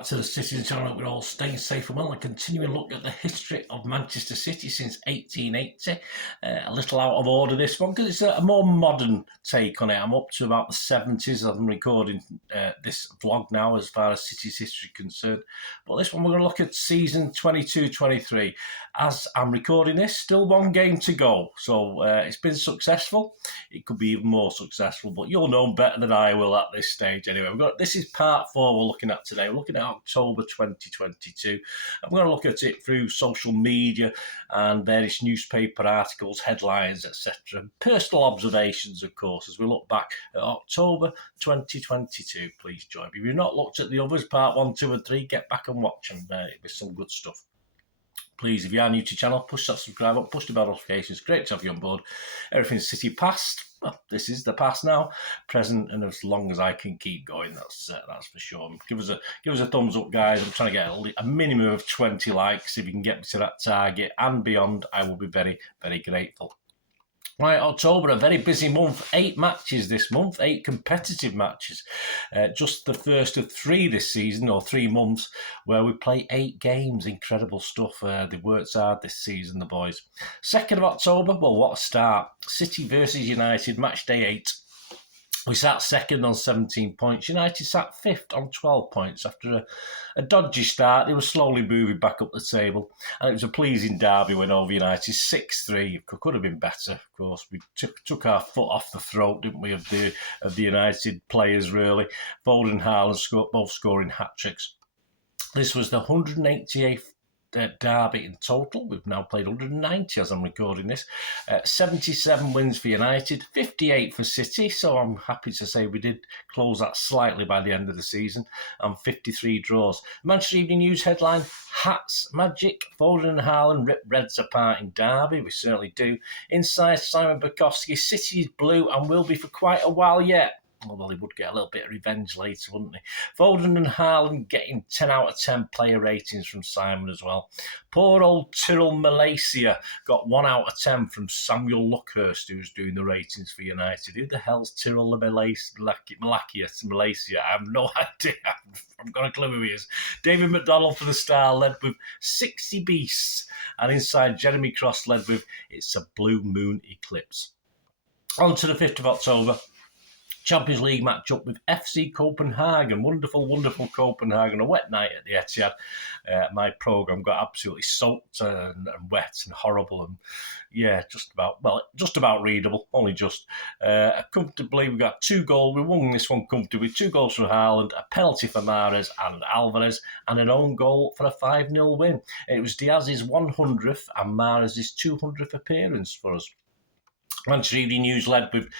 back to the Citizen channel. We're all staying safe and well, and continuing look at the history of Manchester City since 1880. A little out of order this one because it's a more modern take on it. I'm up to about the 70s. I'm recording this vlog now as far as City's history is concerned. But this one we're going to look at season 22-23. As I'm recording this, still one game to go. So it's been successful. It could be even more successful, but you'll know better than I will at this stage anyway. This is part 4 we're looking at today. We're looking at October 2022. I'm going to look at it through social media and various newspaper articles, headlines, etc. Personal observations, of course, as we look back at October 2022. Please join me. If you've not looked at the others, part 1, 2 and 3, get back and watch them. There's some good stuff. Please, if you are new to the channel, push that subscribe up, push the bell notifications. Great to have you on board. Everything's City past. Well, this is the past now, present, and as long as I can keep going, that's for sure. Give us a thumbs up, guys. I'm trying to get a minimum of 20 likes. If you can get me to that target and beyond, I will be very, very grateful. Right, October, a very busy month. 8 matches this month, 8 competitive matches. Just the first of 3 this season, or 3 months, where we play 8 games. Incredible stuff. They've worked hard this season, the boys. 2nd of October, well, what a start. City versus United, match day 8. We sat second on 17 points. United sat 5th on 12 points. After a dodgy start, they were slowly moving back up the table. And it was a pleasing derby win over United, 6-3. Could have been better, of course. We took our foot off the throat, didn't we, of the United players, really. Foden and Haaland both scoring hat-tricks. This was the 188th derby in total. We've now played 190 as I'm recording this. 77 wins for United, 58 for City, so I'm happy to say we did close that slightly by the end of the season, and 53 draws. Manchester Evening News headline, Hats Magic, Foden and Haaland rip Reds apart in derby. We certainly do. Inside, Simon Bukowski, City is blue and will be for quite a while yet. Although he would get a little bit of revenge later, wouldn't he? Foden and Haaland getting 10 out of 10 player ratings from Simon as well. Poor old Tyrrell Malaysia got 1 out of 10 from Samuel Luckhurst, who's doing the ratings for United. Who the hell's Tyrrell Malaysia? I have no idea. I've got a clue who he is. David McDonald for the Star led with 60 beasts. And inside, Jeremy Cross led with It's a Blue Moon Eclipse. On to the 5th of October. Champions League match-up with FC Copenhagen. Wonderful, wonderful Copenhagen. A wet night at the Etihad. My programme got absolutely soaked and wet and horrible. And yeah, just about readable. Only just. Comfortably, we got 2 goals. We won this one comfortably. 2 goals from Haaland, a penalty for Mahrez and Alvarez, and an own goal for a 5-0 win. It was Diaz's 100th and Mahrez's 200th appearance for us. Manchester Evening News led with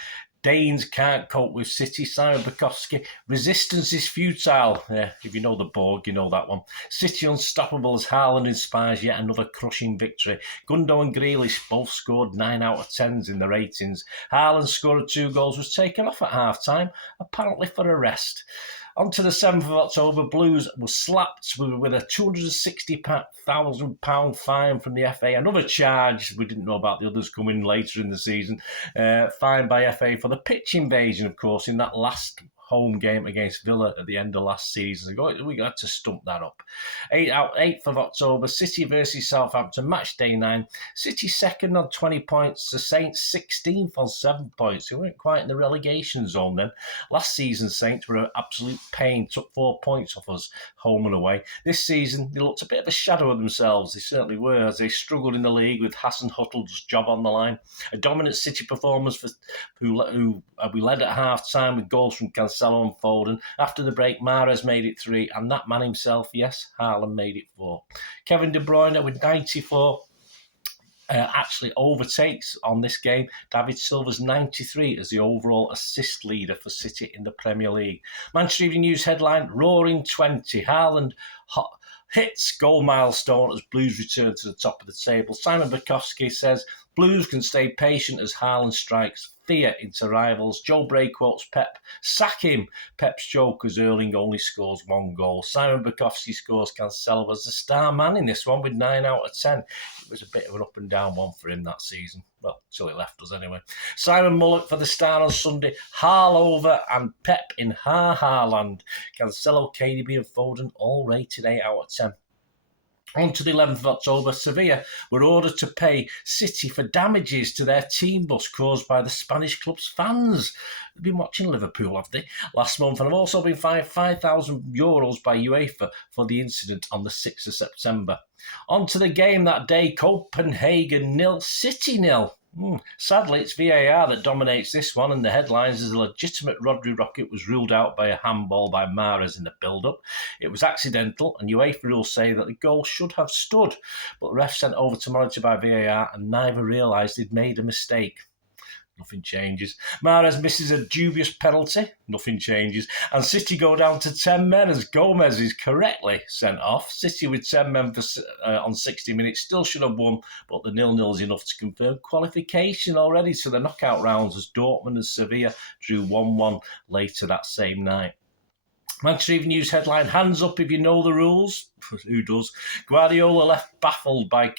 Danes can't cope with City. Simon Bukowski. Resistance is futile. If you know the Borg, you know that one. City unstoppable as Haaland inspires yet another crushing victory. Gundo and Grealish both scored 9 out of 10s in their ratings. Haaland scored 2 goals, was taken off at half-time, apparently for a rest. On to the 7th of October, Blues were slapped with a £260,000 fine from the FA. Another charge, we didn't know about the others coming later in the season, fined by FA for the pitch invasion, of course, in that last home game against Villa at the end of last season. We got to stump that up. 8th of October, City versus Southampton, match day 9. City 2nd on 20 points, the Saints 16th on 7 points. They weren't quite in the relegation zone then. Last season, Saints were an absolute pain, took 4 points off us home and away. This season, they looked a bit of a shadow of themselves. They certainly were, as they struggled in the league with Hassan Huttel's job on the line. A dominant City performance who we led at half-time with goals from Cancelo and Foden. After the break, Mahrez made it 3, and that man himself, yes, Haaland made it 4. Kevin De Bruyne with 94 actually overtakes on this game David Silva's 93 as the overall assist leader for City in the Premier League. Manchester Evening News headline, Roaring 20. Haaland hits goal milestone as Blues return to the top of the table. Simon Bukowski says Blues can stay patient as Haaland strikes fear into rivals. Joe Bray quotes Pep, sack him. Pep's joke as Erling only scores 1 goal. Simon Bukowski scores Cancelo as the star man in this one with 9 out of 10. It was a bit of an up and down one for him that season. Well, till he left us anyway. Simon Mullock for the Star on Sunday. Harlover and Pep in Haaland. Cancelo, KDB and Foden all rated 8 out of 10. On to the 11th of October, Sevilla were ordered to pay City for damages to their team bus caused by the Spanish club's fans. They've been watching Liverpool, have they, last month, and have also been fined €5,000 by UEFA for the incident on the 6th of September. On to the game that day, Copenhagen 0, City 0. Sadly, it's VAR that dominates this one, and the headlines is a legitimate Rodri rocket was ruled out by a handball by Mahrez in the build-up. It was accidental, and UEFA rules say that the goal should have stood, but the ref sent over to monitor by VAR, and neither realised he'd made a mistake. Nothing changes. Mahrez misses a dubious penalty. Nothing changes. And City go down to 10 men as Gomez is correctly sent off. City with 10 men on 60 minutes still should have won, but the 0-0 is enough to confirm qualification already to the knockout rounds as Dortmund and Sevilla drew 1-1 later that same night. Manchester Evening News headline, hands up if you know the rules. Who does? Guardiola left baffled by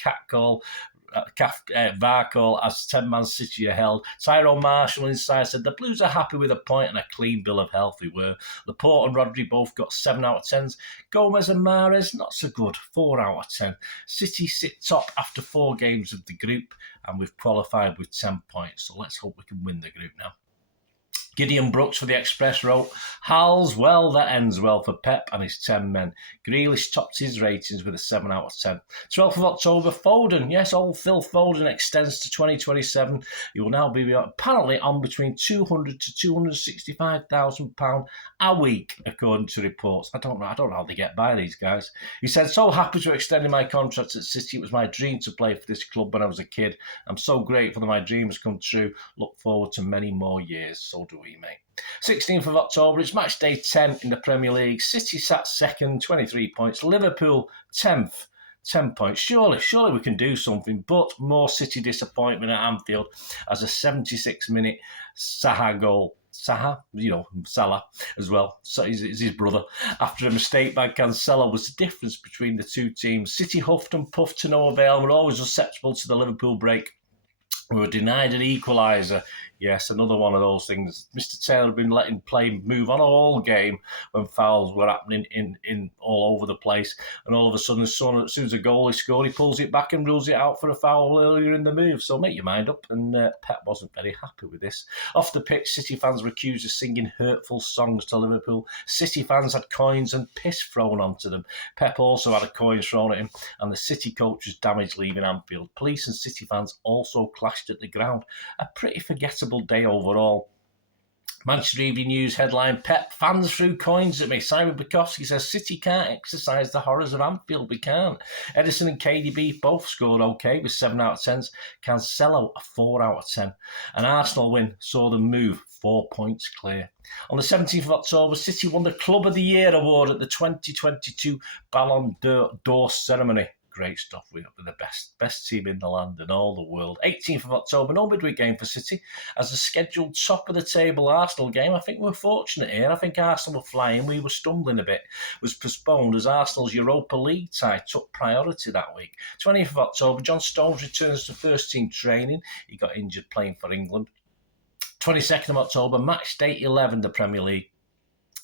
VAR call as 10-man City are held. Tyrone Marshall inside said the Blues are happy with a point and a clean bill of health we were. Laporte and Rodri both got 7 out of 10s. Gomez and Mahrez, not so good, 4 out of 10. City sit top after 4 games of the group and we've qualified with 10 points. So let's hope we can win the group now. Gideon Brooks for the Express wrote, Hals, well, that ends well for Pep and his 10 men. Grealish topped his ratings with a 7 out of 10. 12th of October, Foden. Yes, old Phil Foden extends to 2027. He will now be apparently on between £200,000 to £265,000 a week, according to reports. I don't know how they get by, these guys. He said, so happy to extend my contract at City. It was my dream to play for this club when I was a kid. I'm so grateful that my dream has come true. Look forward to many more years. So do we, mate. 16th of October, it's match day 10 in the Premier League. City sat second, 23 points. Liverpool 10th, 10 points. Surely we can do something, but more City disappointment at Anfield as a 76-minute Saha goal. Salah as well. So is his brother. After a mistake by Cancelo was the difference between the two teams. City huffed and puffed to no avail and were always susceptible to the Liverpool break. We were denied an equaliser. Yes, another one of those things. Mr. Taylor had been letting play move on all game when fouls were happening in all over the place. And all of a sudden, as soon as a goal is scored, he pulls it back and rules it out for a foul earlier in the move. So make your mind up. And Pep wasn't very happy with this. Off the pitch, City fans were accused of singing hurtful songs to Liverpool. City fans had coins and piss thrown onto them. Pep also had a coin thrown at him. And the City coach was damaged leaving Anfield. Police and City fans also clashed at the ground. A pretty forgettable day overall. Manchester Evening News headline, Pep fans threw coins at me. Simon Bukowski says City can't exercise the horrors of Anfield. We can't. Edison and KDB both scored okay with 7 out of 10s. Cancelo a 4 out of 10. An Arsenal win saw them move 4 points clear. On the 17th of October, City won the Club of the Year award at the 2022 Ballon d'Or ceremony. Great stuff. We're the best team in the land and all the world. 18th of October, no midweek game for City. As a scheduled top of the table Arsenal game, I think we're fortunate here. I think Arsenal were flying. We were stumbling a bit. It was postponed as Arsenal's Europa League tie took priority that week. 20th of October, John Stones returns to first team training. He got injured playing for England. 22nd of October, match day 11, the Premier League.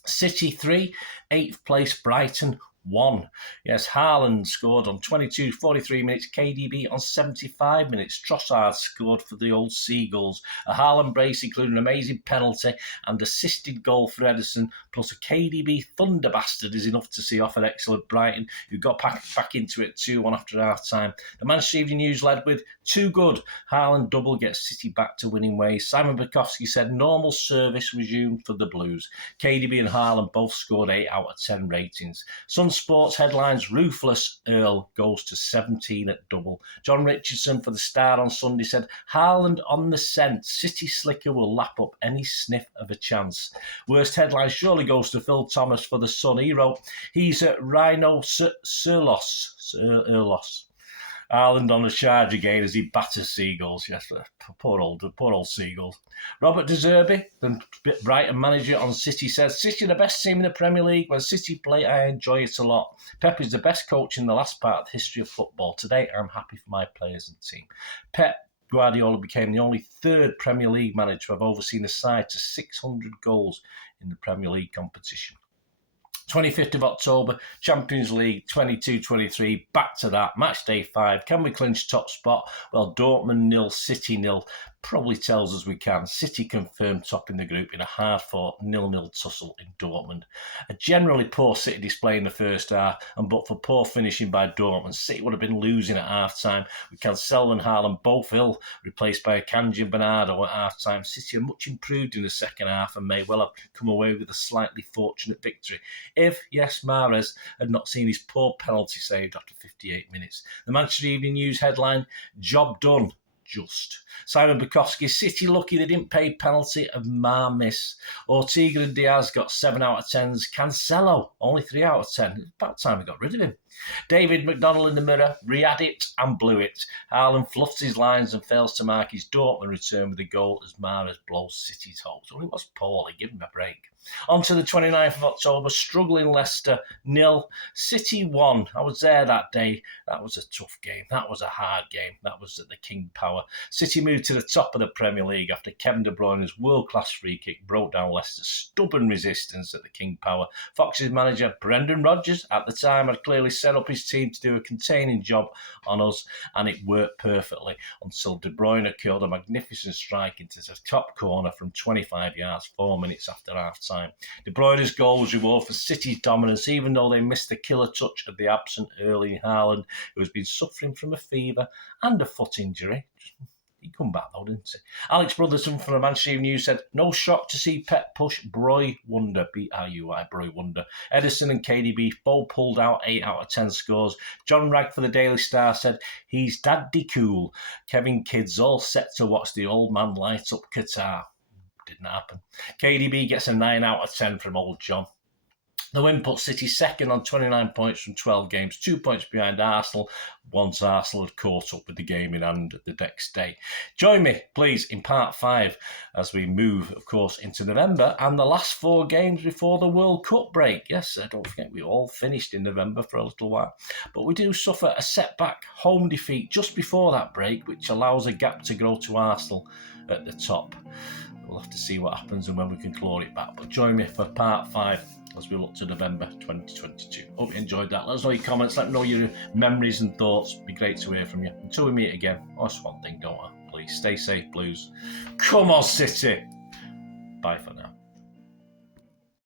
City 3, 8th place Brighton 1. Yes, Haaland scored on 43 minutes, KDB on 75 minutes. Trossard scored for the old Seagulls. A Haaland brace including an amazing penalty and assisted goal for Edison, plus a KDB thunder bastard is enough to see off an excellent Brighton, who got back into it 2-1 after half-time. The Manchester Evening News led with too good. Haaland double gets City back to winning ways. Simon Bukowski said normal service resumed for the Blues. KDB and Haaland both scored 8 out of 10 ratings. Sun Sports headlines, Ruthless Earl goes to 17 at double. John Richardson for the Star on Sunday said, Haaland on the scent. City slicker will lap up any sniff of a chance. Worst headline surely goes to Phil Thomas for the Sun. He wrote, he's at Rhinoceros. Ireland on the charge again as he batters Seagulls. Yes, poor old Seagulls. Robert De Zerbi, the Brighton manager on City, says, City are the best team in the Premier League. When City play, I enjoy it a lot. Pep is the best coach in the last part of the history of football. Today, I'm happy for my players and team. Pep Guardiola became the only third Premier League manager to have overseen a side to 600 goals in the Premier League competition. 25th of October, Champions League 22-23, back to that, match day 5. Can we clinch top spot? Well, Dortmund 0, City 0. Probably tells us we can. City confirmed top in the group in a hard-fought 0-0 tussle in Dortmund. A generally poor City display in the first half, and but for poor finishing by Dortmund, City would have been losing at half-time, with Cancelo and Haaland both ill, replaced by Akanji and Bernardo at half-time. City are much improved in the second half and may well have come away with a slightly fortunate victory if, yes, Mahrez had not seen his poor penalty saved after 58 minutes. The Manchester Evening News headline, job done. Just. Simon Bukowski, City lucky they didn't pay penalty of Mar miss. Ortega and Diaz got 7 out of 10s. Cancelo, only 3 out of 10. It's about time we got rid of him. David McDonnell in the Mirror, re-had it and blew it. Haaland fluffs his lines and fails to mark his Dortmund return with a goal as Mahrez blows City's hopes. Well, it was poorly, give him a break. On to the 29th of October, struggling Leicester 0, City 1. I was there that day. That was a tough game. That was a hard game. That was at the King Power. City moved to the top of the Premier League after Kevin De Bruyne's world-class free kick broke down Leicester's stubborn resistance at the King Power. Fox's manager, Brendan Rodgers, at the time had clearly set up his team to do a containing job on us, and it worked perfectly until De Bruyne curled a magnificent strike into the top corner from 25 yards 4 minutes after half-time. De Bruyne's goal was reward for City's dominance, even though they missed the killer touch of the absent Erling Haaland, who has been suffering from a fever and a foot injury. He come back though, didn't he? Alex Brotherson from the Manchester Evening News said, no shock to see Pep push Brui Wonder, B-R-U-I, Brui Wonder. Edison and KDB both pulled out 8 out of 10 scores. John Ragg for the Daily Star said, he's daddy cool. Kevin Kidd's all set to watch the old man light up Qatar. Didn't happen. KDB gets a 9 out of 10 from old John. The win put City second on 29 points from 12 games, 2 points behind Arsenal, once Arsenal had caught up with the game in hand the next day. Join me, please, in part 5 as we move, of course, into November and the last 4 games before the World Cup break. Yes, don't forget, we all finished in November for a little while, but we do suffer a setback home defeat just before that break, which allows a gap to grow to Arsenal at the top. We'll have to see what happens and when we can claw it back. But join me for part 5 as we look to November 2022. Hope you enjoyed that. Let us know your comments. Let me know your memories and thoughts. It'd be great to hear from you. Until we meet again, that's one thing, don't I? Please stay safe, Blues. Come on, City. Bye for now.